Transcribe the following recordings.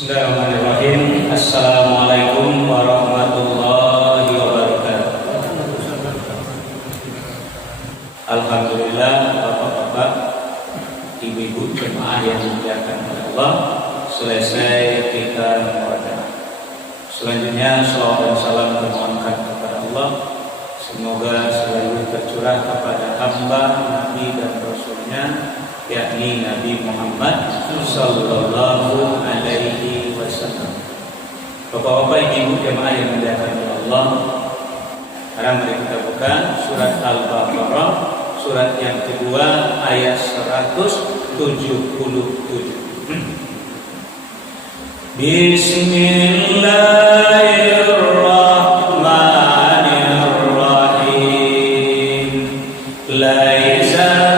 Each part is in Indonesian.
Bismillahirrahmanirrahim. Assalamualaikum warahmatullahi wabarakatuh. Alhamdulillah, bapak-bapak, ibu-ibu jemaah yang dimuliakan oleh Allah, selesai kita membaca. Selanjutnya salawat dan salam termohonkan kepada Allah. Semoga selalu tercurah kepada hamba, nabi dan rasulnya, yakni Nabi Muhammad sallallahu alaihi wasallam. Bapak-bapak, ibu jemaah yang dimuliakan oleh Allah, sekarang mari kita buka surat Al-Baqarah, surat yang kedua ayat 177. Bismillahirrahmanirrahim. Laisal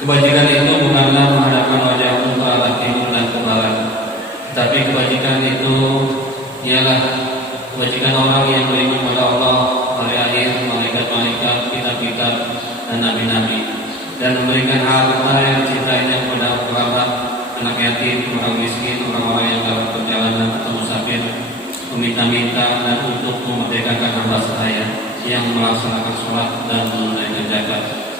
kebajikan itu bukanlah menghadapkan wajahmu ke arah timur dan ke barat, tetapi kebajikan itu ialah kebajikan orang yang beriman pada Allah, hari akhir, malaikat-malaikat, kitab-kitab, dan nabi-nabi, dan memberikan harta yang dicintainya kepada kerabat, anak yatim, orang miskin, orang-orang yang dalam perjalanan atau musafir, meminta-minta, dan untuk memerdekakan hamba sahaya yang melaksanakan sholat dan menunaikan zakat.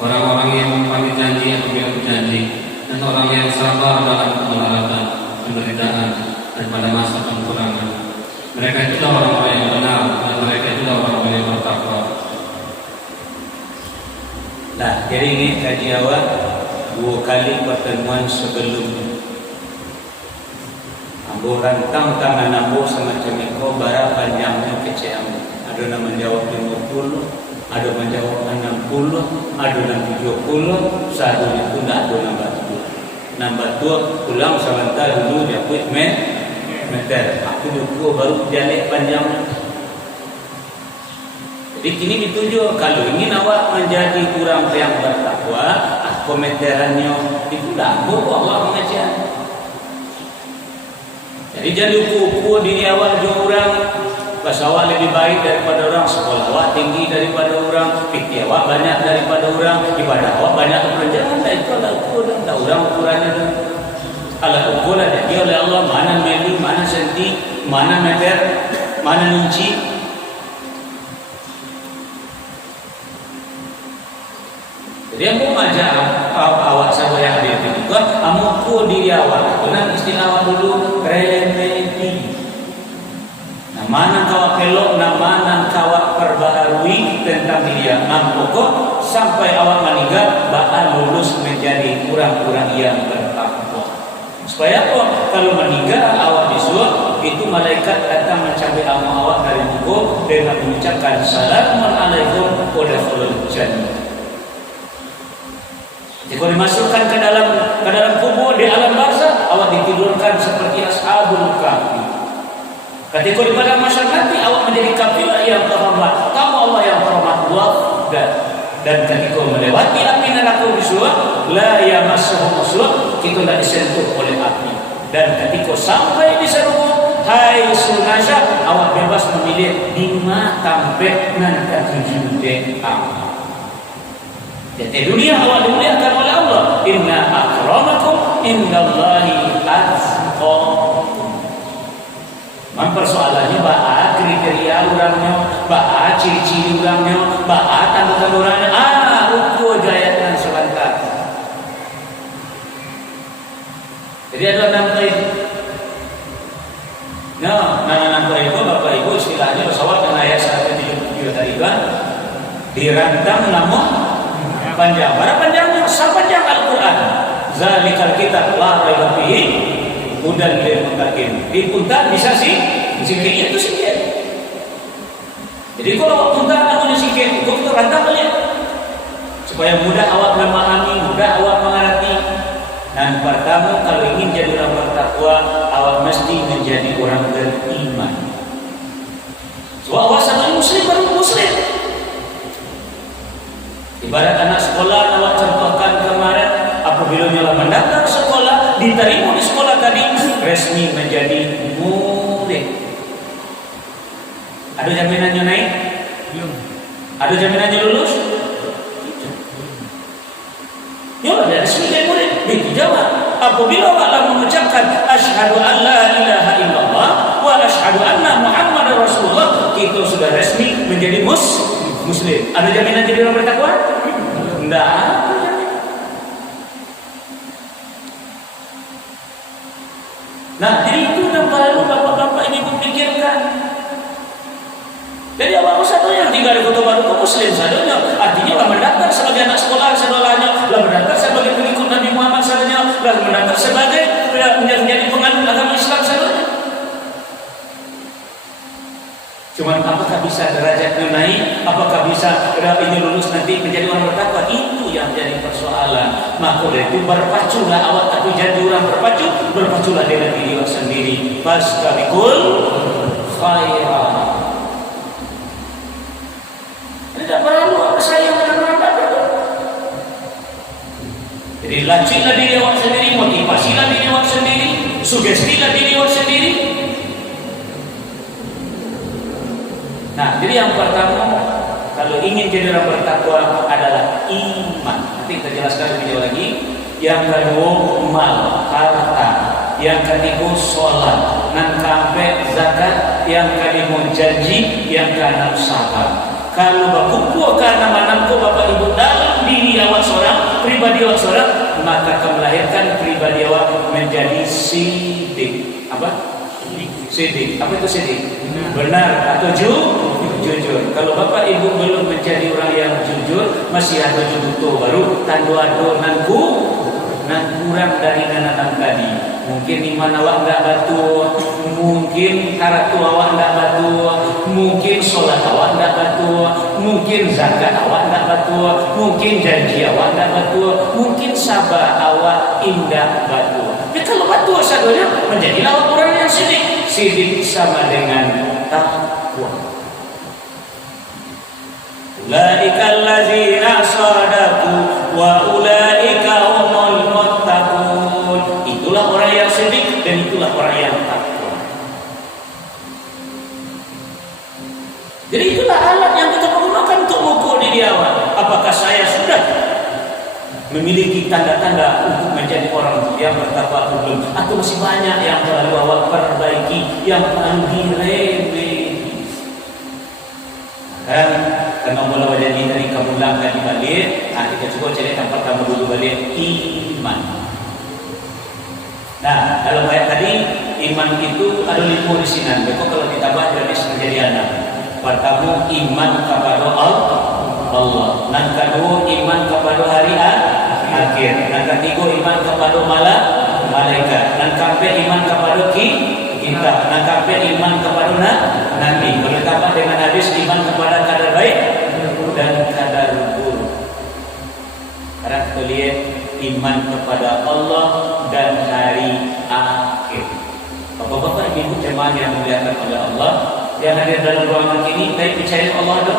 Orang-orang yang menepati janji apabila berjanji, dan orang yang sabar dalam kemelaratan, penderitaan, dan pada masa pengurangan. Mereka itulah orang-orang yang benar, dan mereka itulah orang-orang yang bertakwa. Nah, jadi ini kaji awal 2 kali pertemuan sebelumnya. Ambo rantang tangan ambo semacam itu, bara panjangnya kecil. Ada yang menjawab 50, ada menjawab 60, ada yang 70, satu itu tidak ada nambah 2. Nambah 2 pulang sebentar dulu dia put meter. Aku dulu baru jalan panjangnya. Jadi kini dituju kalau ingin awak menjadi orang yang bertakwa, komenterannya itu dah Allah mengajar. Jadi jangan ukur diri awak juga orang. Awak lebih baik daripada orang, sekolah awak tinggi daripada orang, fikih awak banyak daripada orang, ibadah awak banyak daripada orang. Jangan, itu adalah ukuran, tak orang ukurannya. Alat ukuran dia oleh Allah, mana mili, mana senti, mana meter, mana inci. Jadi aku mengajar awak sama yang ada itu juga, amuku diri awak. Benar istilah awak dulu, remedi. Mana kau kelok, mana kau perbaharui tentang dia pokok sampai awak meninggal bakal lulus menjadi kurang-kurang yang bertakwa. Supaya apa? Kalau meninggal awak disuruh, itu malaikat datang mencabut amal awak dari buku dengan mengucapkan Assalamualaikum wadkhulul jannah. Jika dimasukkan ke dalam kubur di alam barzakh, awak awak ditidurkan seperti ashabul kahfi. Ketika di pada masa nanti awak menjadi kafilah yang terhormat, kamu Allah yang terhormat, dan ketika melewati api neraka bisuah, la yamassuhum suh, kita tidak disentuh oleh api. Dan ketika sampai di surga, hai sunasa, awak bebas memilih 5 sampai nan ketujuh Allah. Jadi dunia awak dimuliakan oleh Allah. Inna akramakum indallahi atqakum. Persoalannya ba'a kriteria orangnya, ba'a ciri-ciri orangnya, ba'a tanda-tanda orangnya. Ukur jayat dan selantar. Jadi ada 6 poin. Nah, 6 poin itu Bapak Ibu istilahnya pesawat dengan ayat 177 tadi kan dirantang namun panjang. Berapa panjangnya? Sepanjang Al-Quran. Zalikal kitab la raiba fihi hudan lil muttaqin. Dipunta bisa sih, sikit itu sikit. Jadi kalau punta namanya sikit, itu kita rantang balik supaya mudah awak memahami, mudah awak mengerti. Dan pertama, kalau ingin jadi orang bertakwa, awak mesti menjadi orang beriman. Sebab awak sama muslim baru muslim. Ibarat anak sekolah, awak contohkan kemarin, apabila nyola mendaftar sekolah, diterima di sekolah tadi, resmi menjadi murid. Ada jaminannya naik? Belum. Ada jaminannya lulus? Ya, ada resmi jadi murid. Itu jawab. Apabila Allah mengucapkan asyhadu an la ilaha illallah wa asyhadu anna Muhammadar Rasulullah, itu sudah resmi menjadi muslim. Ada jaminan jadi orang bertakwa? Tidak. Nah, jadi itu yang perlu bapak-bapak ini pikirkan. Jadi awak satu yang tinggal di Kota Baru muslim sadonya, artinya lah mendaftar sebagai anak sekolah sadolanya, lah mendaftar sebagai pengikut Nabi Muhammad sadolanya, lah mendaftar sebagai menjadi penganut agama Islam sadolanya. Cuman apakah bisa derajatnya naik? Apakah bisa ini lulus nanti menjadi orang bertakwa? Itu yang jadi persoalan. Maka dari itu berpaculah awak tapi jadi orang berpaculah dengan diri awak sendiri. Fastabiqul khairat. Tidak perlu sayang dengan orang lain. Jadi lacilah diri awak sendiri, motivasilah diri awak sendiri, sugestilah diri awak sendiri. Nah, jadi yang pertama, kalau ingin jadi orang bertakwa adalah iman. Nanti kita jelaskan lebih jauh lagi. Yang kedua, mal, harta. Yang ketiga, sholat. Yang keempat, zakat. Yang kelima, janji. Yang keenam, sabar. Kalau berkumpul karena manamku Bapak Ibu dalam diri awak seorang, pribadi awak seorang, maka akan melahirkan pribadi awak menjadi sidik. Apa? Sidik. Apa itu sidik? Benar atau jujur. Kalau Bapak Ibu belum menjadi orang yang jujur, masih ada jujur baru tandu-ado nan kurang dari nanam tadi. Mungkin iman awak enggak betul, mungkin karatu awak enggak betul, mungkin sholat awak enggak betul, mungkin zakat awak enggak betul, mungkin janji awak enggak betul, mungkin sabar awak indah betul. Tapi kalau betul sadonya menjadilah orang yang sidik. Sidik sama dengan takwa. Ulaika allazina sadaqu wa ulaika humul muttaqun. Itulah orang yang sidik dan itulah orang yang takwa. Jadi itulah alat yang kita gunakan untuk mengukur diri awak. Apakah saya sudah memiliki tanda-tanda untuk menjadi orang yang bertakwa atau belum? Atau masih banyak yang perlu awak perbaiki, yang perlu diremehi? Karena mula wajah ini dari kemulangkan di balik. Nah, kita coba cari tempat kamu dulu balik iman. Nah, dalam ayat tadi iman itu ada 5 di sini. Beko kalau ditambah jadi menjadi 6. Pertama iman kepada Allah. Yang kedua iman kepada hari akhir. Yang ketiga iman kepada malaikat. Yang keempat iman kepada kitab. Yang keempat iman kepada nabi. Bertambah dengan hadis iman kepada kadar baik dan kadar buruk. Sekarang kita lihat beriman kepada Allah dan hari akhir. Bapak-bapak, ibu jemaah yang dimuliakan oleh Allah, yang hadir dalam ruangan ini, baik percaya Allah ada?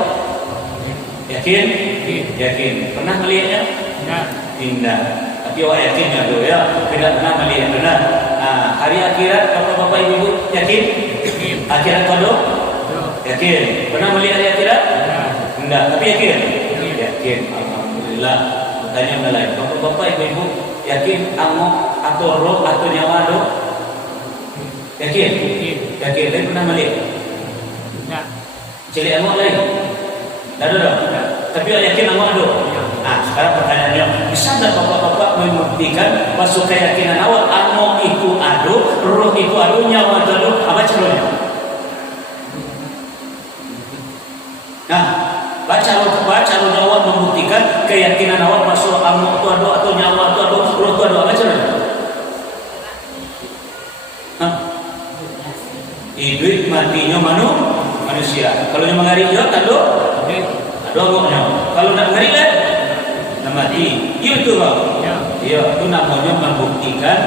Yakin? Yakin. Pernah melihatnya? Tidak. Tapi awak yakin ya tu ya? Tidak pernah melihat, benar? Hari akhirat, bapak-bapak ibu yakin? Akhirat kau yakin? Pernah melihat hari akhirat? Tidak. Tapi yakin? Yakin. Alhamdulillah. Tanya melain. Bapak-bapak ibu yakin amok atau roh atau nyawa ada? Yakin? Yakin. Tapi pernah melihat? Cili amok lain? Tak ada. Tapi yakin amok ada? Sekarang pertanyaannya, bisa tak bapak-bapak membuktikan masuk keyakinan awak amok itu ada, roh itu ada, nyawa itu ada? Apa caranya? Baca roh awak membuktikan keyakinan awak masuk amok itu ada atau nyawa itu ada, roh itu ada. Apa caranya? Hidup matinya manusia. Kalau yang mengari dia tak ada amoknya. Kalau nak mengari kan? Mati. Iya itu bang. Iya, itu namanya membuktikan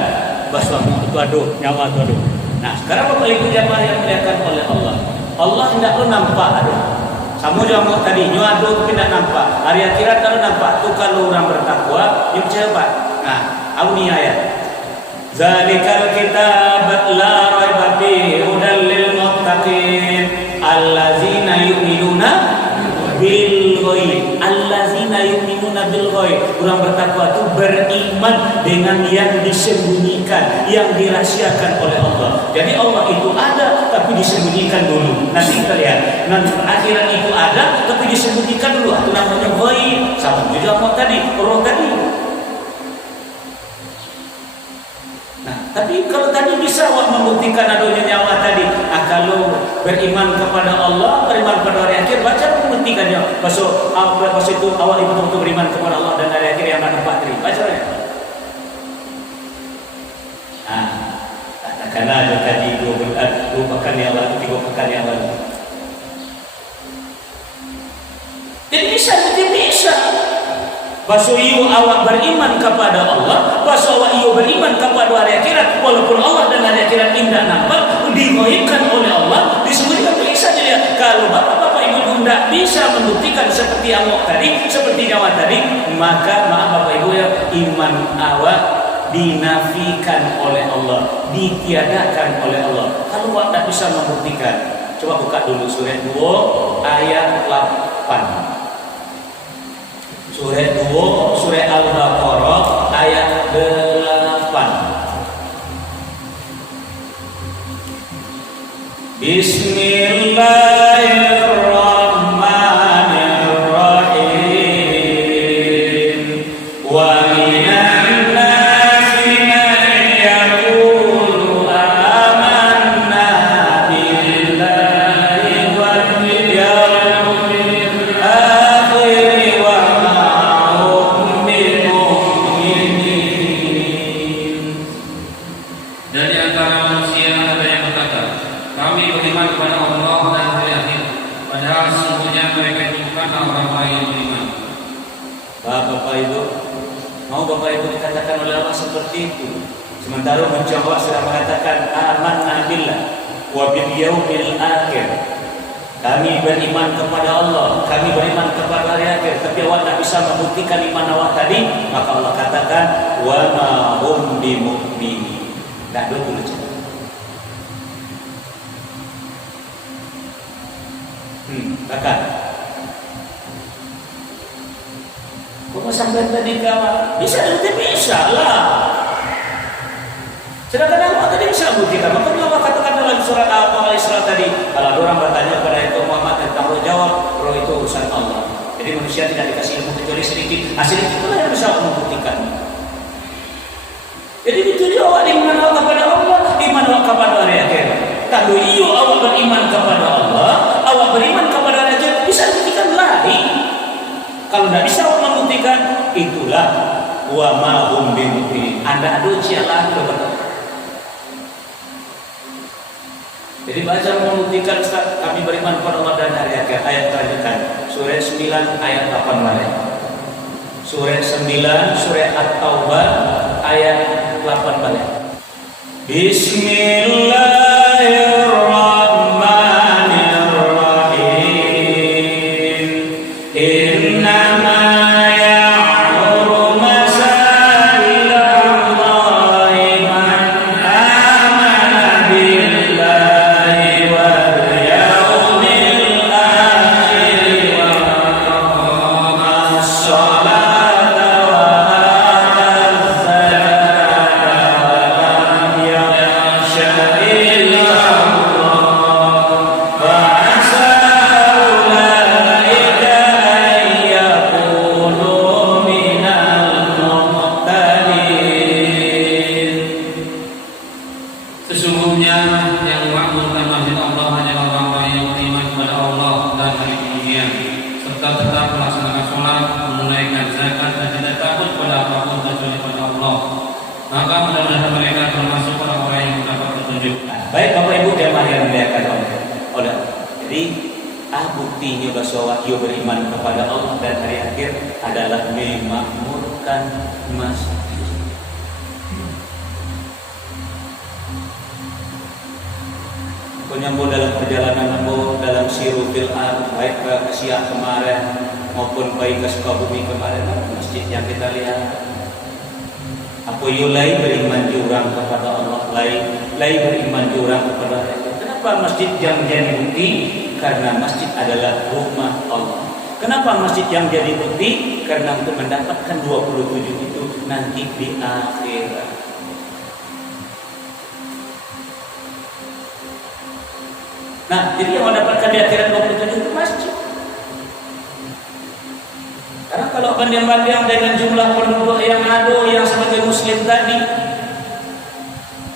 bahwa itu ada, nyawa itu ada. Nah, sekarang bapak ibu jamaah yang dimuliakan oleh Allah. Allah tidak perlu nampak ada. Kamu jamaah tadi nyawa ada tapi tidak nampak. Hari akhirat kalau nampak tu kalau orang bertakwa, dia percaya pak. Nah, aku ni ayat. Zalikal kitab la raiba fihi hudal lil muttaqin allazina yu'minuna bil ghaib. Allazina yu'minuna bil ghaib. Orang bertakwa itu beriman dengan yang disembunyikan, yang dirahasiakan oleh Allah. Jadi Allah itu ada tapi disembunyikan dulu. Nanti kita lihat. Nanti akhirat itu ada tapi disembunyikan dulu. Itu namanya ghaib. Sama juga apa tadi? Roh tadi. Tapi kalau tadi bisa awak membuktikan adanya nyawa tadi. Kalau beriman kepada Allah, beriman kepada hari akhir, baca membuktikannya. Pasal itu awak betul-betul beriman kepada Allah dan hari akhir yang akan dapat terima. Baca ya. Katakanlah ada tadi 2 pekan yang lalu, 3 pekan yang lalu. Jadi bisa. Pasal iyo awak beriman kepada Allah, pasal awak iyo beriman kepada hari akhirat, walaupun Allah dan hari akhirat tidak nampak, dighaibkan oleh Allah, disebutkan bisa jadi. Kalau bapak-bapak ibu tidak bisa membuktikan seperti amok tadi, seperti nyawa tadi, maka maaf bapak ibu ya, iman awak dinafikan oleh Allah, ditiadakan oleh Allah. Kalau awak tidak bisa membuktikan, coba buka dulu surah 2 ayat 8. Surah 2, surah Al-Baqarah ayat 8. Bismillahirrahmanirrahim. Wa minan nasi man yaqulu amanna billahi wal yawmil akhir wa Dan di antara manusia ada yang berkata, kami beriman kepada Allah dan hari akhir, padahal sesungguhnya mereka itu bukanlah orang-orang yang beriman. Bapak Ibu, mau Bapak Ibu dikatakan oleh Allah seperti itu, sementara menjawab sudah mengatakan amanna billah wa bil yaumil akhir. Kami beriman kepada Allah, kami beriman kepada hari akhir, tapi awak tak bisa membuktikan iman awak tadi, maka Allah katakan wa ma hum bimu'minin. Tak ada tulis. Takkan. Kau sampai tadi kawan bisa lah. Sedangkan Allah tadi bisa buktikan. Makanya Allah katakan dalam surat Al-Isra tadi, kalau ada orang bertanya kepada itu Muhammad tentang roh jawab, roh itu urusan Allah. Jadi manusia tidak dikasih ilmu kecuali sedikit. Sedikit itulah yang bisa membuktikan. Jadi itu dia awak iman awak kepada Allah, iman awak kepada hari akhir. Kalau iyo awak beriman kepada Allah, awak beriman kepada hari akhir, bisa buktikan lagi. Kalau tidak bisa awak membuktikan, itulah wa ma hum bimu'minin. Anda ada cialah kepada. Jadi baca membuktikan Ustaz, kami beriman kepada Allah dan hari akhir. Ayat terakhir surah 9 ayat 8 malah. Surah 9, surah At-Taubah ayat 8 balik. Bismillahirrahmanirrahim. Innama ya'muru masajidallahi man amana billahi wal yawmil akhir wa aqama as-salata wa ata az-zakata wa lam yakhsha illa Allah wa asa ulaika an yakunu minal muhtadin. Sesungguhnya yang memakmurkan masjid Allah hanyalah orang-orang yang beriman kepada Allah dan hari kemudian, serta tetap melaksanakan sholat, menunaikan zakat dan tidak takut pada apapun kecuali pada Allah. Maka mudah-mudahan mereka termasuk orang-orang yang mendapat petunjuk. Baik Bapak Ibu jemaah yang dimuliakan oleh. Jadi buktinya bahwa ia beriman kepada Allah dan hari akhir adalah memakmurkan masjid. Penyambut dalam perjalanan aku dalam siru fil ard, baik ke Siak kemarin maupun baik ke Sukabumi kemarin, masjid yang kita lihat. Apa yulai beriman jurang kepada Allah, lai beriman jurang kepada Allah. Kenapa masjid yang jadi bukti? Karena masjid adalah rumah Allah. Kenapa masjid yang jadi bukti? Karena untuk mendapatkan 27 itu nanti di akhirat. Nah, jadi yang mendapatkan di akhirat 27 itu masjid. Karena kalau banding-banding dengan jumlah penduduk yang ada yang sebagai muslim tadi,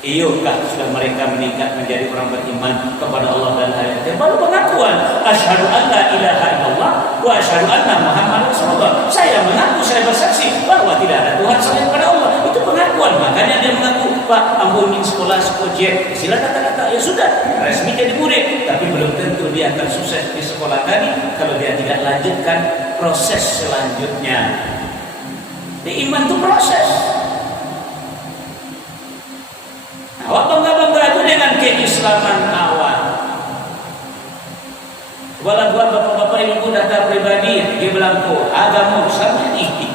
iyukah sudah mereka meningkat menjadi orang beriman kepada Allah dan hari akhir? Baru pengakuan asyhadu an la ilaha illallah wa asyhadu anna Muhammadar Rasulullah. Saya mengaku, saya bersaksi bahwa tidak ada Tuhan selain pada Allah. Itu pengakuan. Makanya dia mengaku, Pak, ambo ingin sekolah sekolah. Sila kata-kata, ya sudah, resmi jadi murid. Tapi belum tentu dia akan sukses di sekolah tadi kalau dia tidak lanjutkan proses selanjutnya. Di iman itu proses. Awak bangga-bangga itu dengan keislaman awal. Walau buat bapak-bapak ibu data pribadi dia belangko agama sama itu.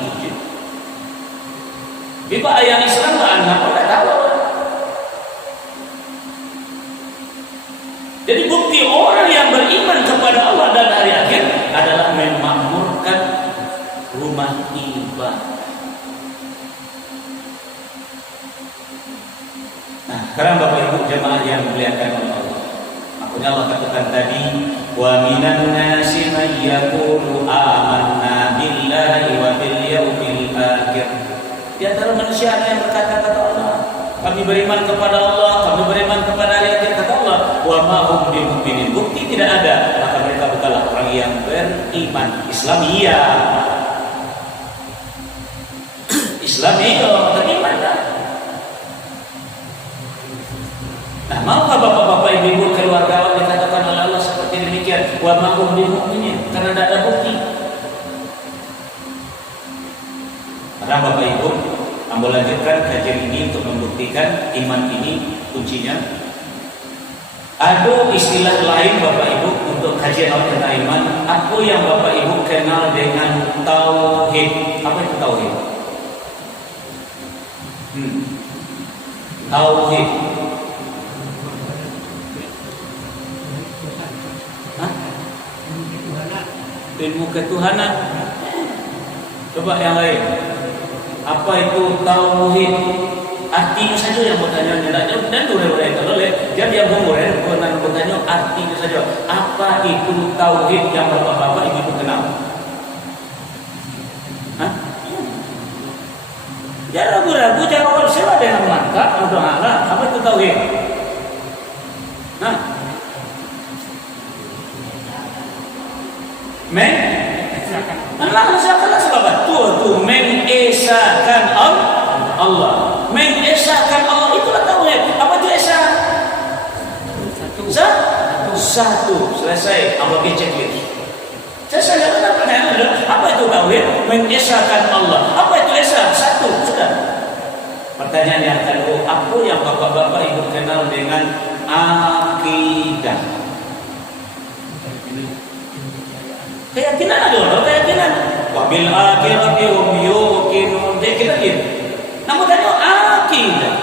Bipa ayam Islam lah anak orang tahu. Jadi bukti orang yang beriman kepada Allah dan hari akhir adalah memakmurkan rumah ibadah. Nah, sekarang Bapak Ibu jemaah yang dimuliakan oleh Allah. Makanya Allah katakan tadi, wa minan nasi may yaqulu amanna billahi wa bil yaumil akhir. Di antara manusia ada yang berkata-kata Allah, kami beriman kepada Allah, kami beriman kepada hari akhir, kata Allah, wa ma hum bimu'minin. Bukti tidak ada, maka mereka bukanlah orang yang beriman. Islam iya. Islam iya, beriman tak? Nah, maukah bapak-bapak ibu-ibu keluarga Allah dikatakan oleh Allah seperti demikian? Wa ma hum bimu'minin, karena tidak ada bukti. Karena Bapak Ibu, ambo lanjutkan kajian ini untuk membuktikan iman ini kuncinya. Ada istilah lain Bapak Ibu untuk kajian tentang iman. Apa yang Bapak Ibu kenal dengan tauhid? Apa itu tauhid? Tauhid. Ilmu ketuhanan. Coba yang lain. Apa itu tauhid? Artinya saja yang bertanya dan boleh kalau jadi yang boleh bukan bertanya artinya saja. Apa itu tauhid yang bapak-bapak ibu kenal? Hah? Jangan ragu-ragu jawab saya dengan mantap untuk Allah. Apa itu tauhid? Hah? Allah mengesahkan sebab tu mengesahkan Allah, mengesahkan Allah itulah tauhid. Apa itu esa? Satu selesai. Allah checklist. saja pertanyaan adalah apa itu tauhid? Mengesahkan Allah. Apa itu esa? Satu, sudah. Pertanyaan yang kedua, apa yang bapak-bapak ibu kenal dengan akidah? Keyakinan ada orang, keyakinan. Wabil akhirati hum yuqinun. Kita gitu. Namun tadi akidah.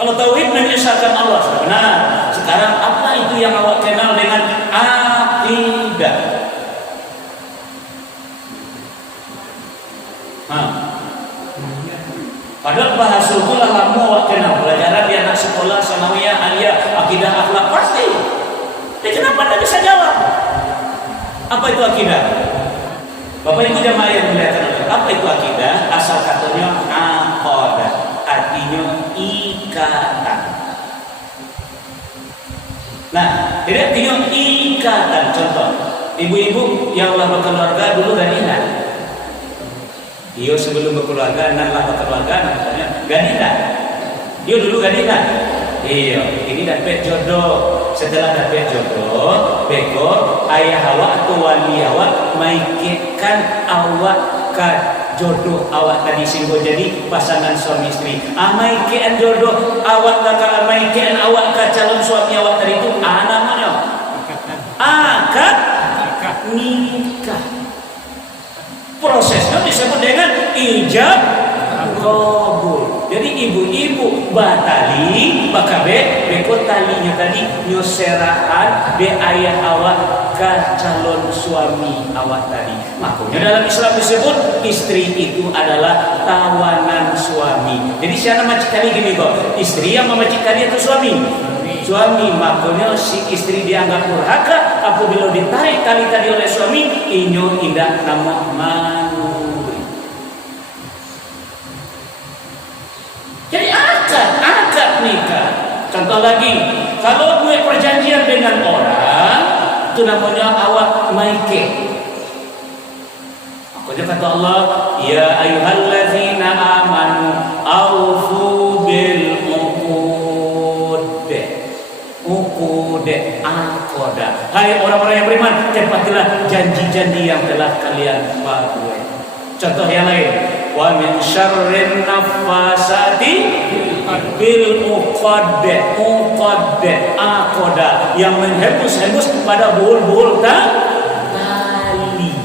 Kalau tauhid mengesahkan Allah, benar. Sekarang apa itu yang awak kenal dengan akidah? Padahal bahasa itu lah lama awak kenal. Pelajaran di anak sekolah, sanawiyah, aliyah, akidah, akhlak pasti. Tapi kenapa anda bisa jawab? Apa itu akidah? Bapak Ibu jamaah yang melihat apa itu akidah? Asal katanya aqadah, artinya ikatan. Nah, jadi artinya ikatan. Contoh, ibu-ibu yang telah berkeluarga dulu ganina. Iyo sebelum berkeluarga, nan lah berkeluarga, namanya ganina. Iyo dulu ganina. Iyo, ini dapat jodoh. Setelah dapat jodoh, beko ayah awak atau wali awak maikkan awak ke jodoh awak tadi singgo jadi pasangan suami istri. Maikkan jodoh awak ke maikkan awak ke calon suami awak tadi itu namanya akad nikah. Prosesnya disebut dengan ijab kabul. Jadi ibu-ibu batali bakabe beko talinya tadi nyoserahan be ayah awak ke calon suami awak tadi. Makanya dalam Islam disebut istri itu adalah tawanan suami. Jadi siapa macikali gini kok, istri yang memacikali itu suami. Suami, makanya si istri dianggap durhaka apabila ditarik tali-tali oleh suami, inyo indah nama manuri. Jadi akad nikah. Contoh lagi, kalau gue perjanjian dengan orang, itu namanya awak maike. Makanya kata Allah, ya ayyuhallazina amanu aufu bil uqud aqoda. Hai orang-orang yang beriman, tepatilah janji-janji yang telah kalian buat. Contoh yang lain, wa min syarrin nafasati bil uqad aqoda, yang menghembus-hembus pada bul-bul tali.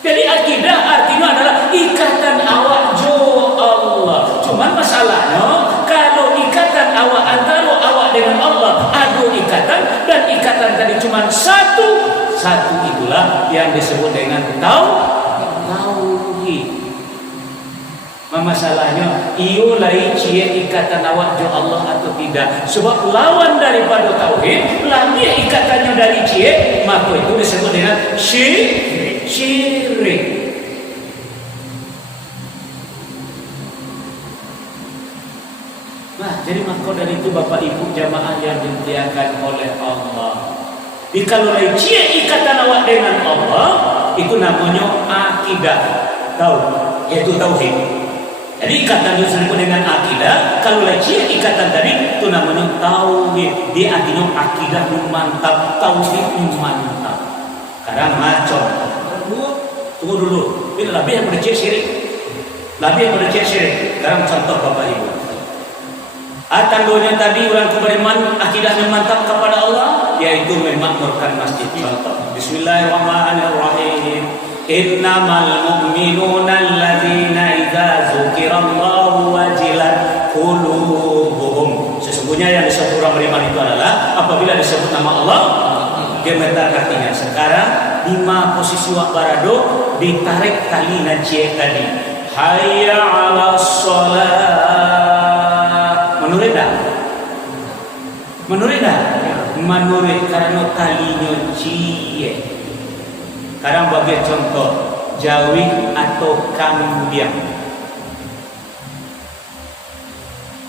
Jadi akidah artinya adalah ikatan awak jo Allah. Cuman masalahnya kalau ikatan awak antara awak dengan Allah ada ikatan, dan ikatan tadi cuma satu itulah yang disebut dengan tauhid. Masalahnya iyo lai cie ikatan awak jo Allah atau tidak. Sebab lawan daripada tauhid lah dia ikatannya dari cie, maka itu disebut dengan syirik. Nah, jadi maka dari itu Bapak Ibu jamaah yang dimuliakan oleh Allah, kalau cie ikatan awak dengan Allah itu namanya akidah, yaitu tauhid. Jadi ikatan itu disebut dengan akidah. Kalau cie ikatan tadi itu namanya tauhid. Dia artinya akidah yang mantap, tauhid yang mantap. Kadang macam. Tunggu dulu. Ini lebih yang bercek syirik. Sekarang contoh Bapak Ibu. Tanggonya tadi orang beriman akidahnya mantap kepada Allah, yaitu memakmurkan masjid. Contoh, Bismillahirrahmanirrahim. Innamal mu'minuna alladzina idza dzukirallahu wajilat qulubuhum. Sesungguhnya yang disebut orang beriman itu adalah apabila disebut nama Allah, gemetar hatinya. Sekarang 5 posisi wak barado ditarik tali najie tadi. Hayya 'alas shalah. Menurut karena talinya cie. Sekarang bagi contoh jawi atau kambing.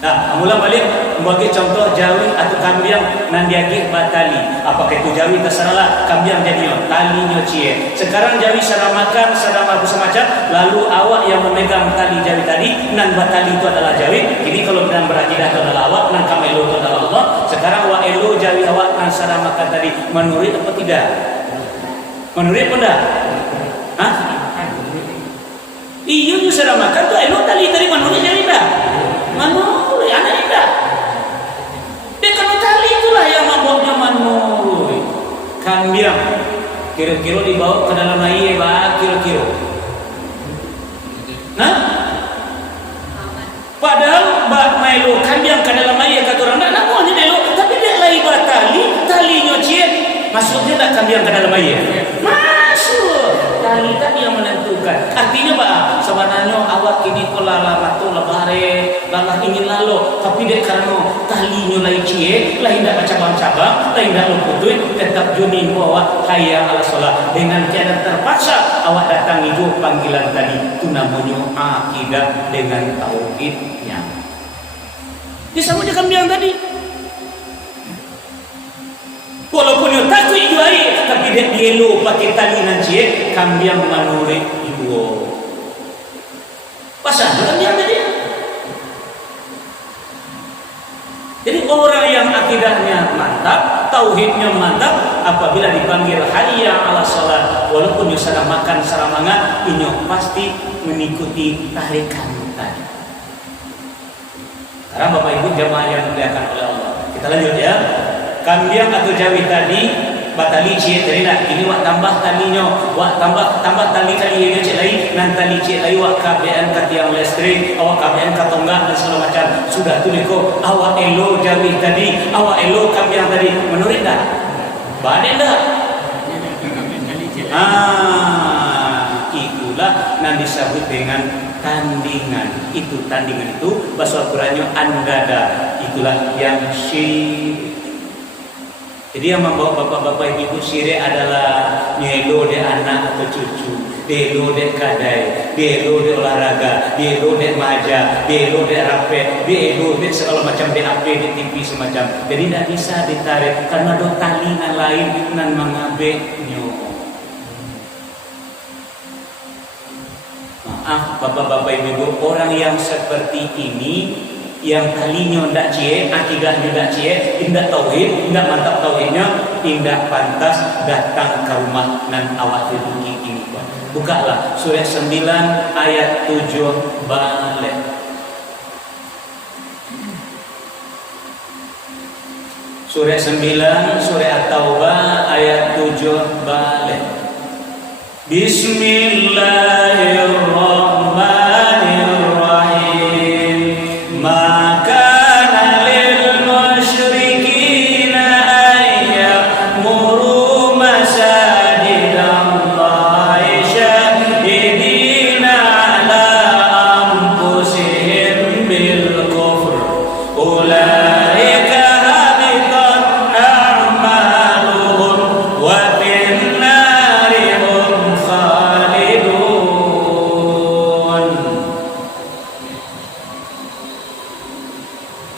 Nah, mula balik Bagi contoh jawi atau kambiang nan diagih batali. Apakah itu jawi terserahlah, kambiang jadinya talinya cie. Sekarang jawi sarang makan, sarang apa semacam, lalu awak yang memegang tali jawi tadi, nan batali itu adalah jawi. Jadi kalau nan berakidah itu adalah awak, nan kamelo itu adalah Allah. Sekarang awak elo jawi awak nan sarang makan tadi menurut apa tidak? Menurut apa tidak? Hah? Iyo sarang makan tu elo tali tadi menurut jawi tak? Manurui, anak tidak. Dia kalau tali itulah yang membuatnya manurui. Kambiang, kira-kira dibawa ke dalam air, kira-kira. Nah, padahal Milo kambiang ke dalam air kata orang nak mau ni Milo, tapi dia lagi batali, talinya cie, maksudnya tak kambiang ke dalam air. Masuk. Tali tadi yang menentukan. Artinya apa? Sebenarnya awak kini kola lama tu lebare, lama ingin lalu, tapi dia karena talinya lain cie, lain dah cabang-cabang, lain dah luputui, tetap junin awak hayya ala solat dengan tiada terpaksa awak datang itu panggilan tadi itu namanya akidah dengan tauhidnya. Dia sama je kambiang tadi. Walaupun dia takut itu air, tapi dia elo pakai tali nanti, kambiang manure itu. Pasal kambiang tadi. Jadi orang yang akidahnya mantap, tauhidnya mantap, apabila dipanggil hayya ala salat, walaupun dia sedang makan saramangan, ini pasti mengikuti tarikan tadi. Sekarang Bapak Ibu jemaah yang dimuliakan oleh Allah, kita lanjut ya. Kambiang atau jawi tadi batali cie tadi nak ini wak tambah talinya, wak tambah tali kali ini cek lain, nan tali cek lain wak KBN kat yang listrik, awak KBN kat tonggak dan segala macam. Sudah tu liko awak elo jawi tadi, awak elo kambiang tadi, menurut tak? Badan tak? Itulah nan disebut dengan tandingan. Itu tandingan itu bahasa Al-Qur'annya andada. Itulah yang syirik. Jadi yang membawa bapak-bapak ibu syirik adalah nyelo de anak atau cucu, delo de kadai, delo de olahraga, delo de maja, delo de rapet, delo de segala macam DAP di TV semacam. Jadi tidak bisa ditarik karena ada talinan lain nan mengabeknya. Maaf bapak-bapak ibu, orang yang seperti ini, yang talinya ndak cie, akidahnya ndak cie, indak tauhid, indak mantap tauhidnya, indak pantas datang ke rumah nan awak duduki ini. Bukalah surah 9 ayat 7 balik. Surah 9 surah At-Taubah ayat 7 balik. Bismillahirrahmanirrahim.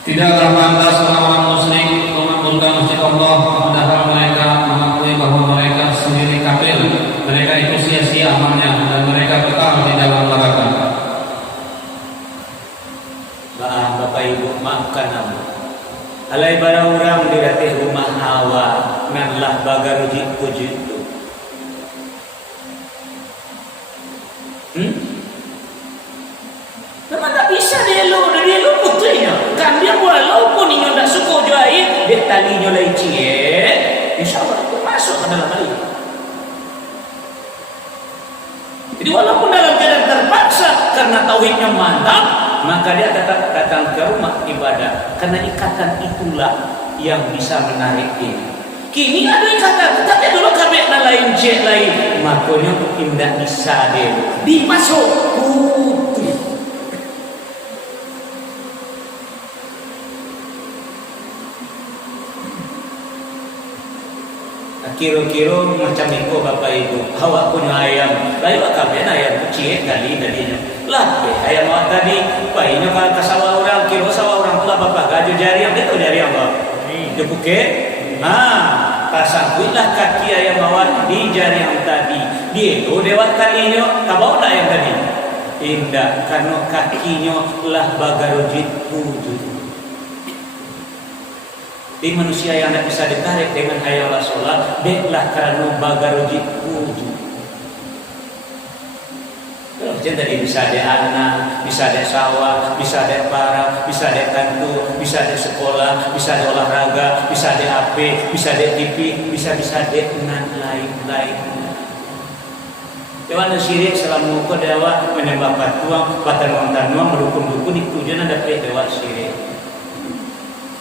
Tidaklah pantas orang-orang musyrik mengabulkan masjid Allah padahal mereka mengakui bahwa mereka sendiri kafir. Mereka itu sia-sia amalnya dan mereka kekal di dalam neraka. Bapak Ibu maafkan aku. Alai barang orang diratih rumah hawa nganlah bagar uji itu. Memang tak bisa dia lu putihnya. Kan dia walaupun ini tak suka jual dia talinya lain cie, insyaAllah itu masuk ke dalam air. Jadi walaupun dalam keadaan terpaksa karena tauhidnya mantap, maka dia tetap datang ke rumah ibadah. Karena ikatan itulah yang bisa menarik dia. Kini ada ikatan, tapi dulu kabeh lain cie lain, makanya tidak bisa dia dimasuk putih. Kira-kira macam itu Bapak Ibu, awak punya ayam, lalu kabeh ayam kecil tadi tadinya. Lah, ayam awak tadi, bayinya ke sawah orang, kira sawah orang pula Bapak gaji ada jari yang itu jari apa? Dia bukit. Tasangkuilah kaki ayam awak di jari yang tadi. Dia itu lewat kalinya, tak bawa yang tadi. Indah, karena kakinya lah bagarojit wujud. Di manusia yang tidak bisa ditarik dengan hayal sholat, deklah karena bagarojit wujud. Jadi tadi bisa ada anak, bisa ada sawah, bisa ada para, bisa ada kantor, bisa ada sekolah, bisa ada olahraga, bisa ada HP, bisa ada TV, bisa ada dengan lain-lain. Dewan syirik selama kau dewa menyembah patuang, batan-batan mendukung-dukung itu jangan dapat dewa syirik.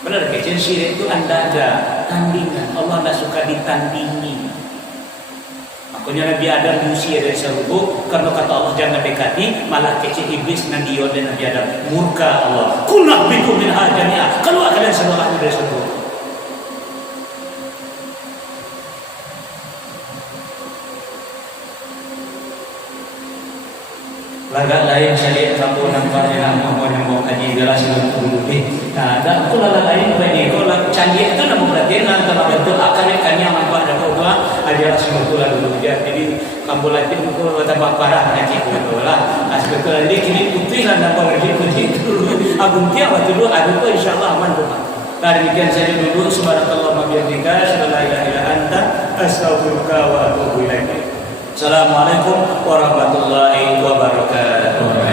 Benar kecil syirik itu anda ada tandingan. Allah tidak suka ditandingi. Makanya Nabi Adam diusir dari surga karena kata Allah jangan dekati, malah kecil iblis Nabi dan Nabi Adam murka Allah. Kunah bikum min hajani'ah. Keluar kalian semua dari surga. Laga lain saya kamu nampak yang mau kaji jelas dulu nah ada aku lain begini kalau canggih itu nama berarti nanti bentuk akan nyaman pada doa ajar sebetulnya dulu ya jadi kamu lagi aku tambah parah nanti dulu lah sebetulnya ini kini putih lah nampak lagi putih dulu agung tiap waktu dulu aduh insyaallah aman doa dari demikian saja dulu subhanallah wa bihamdika asyhadu an la ilaha illa anta astaghfiruka wa atubu ilaik. Assalamualaikum warahmatullahi wabarakatuh.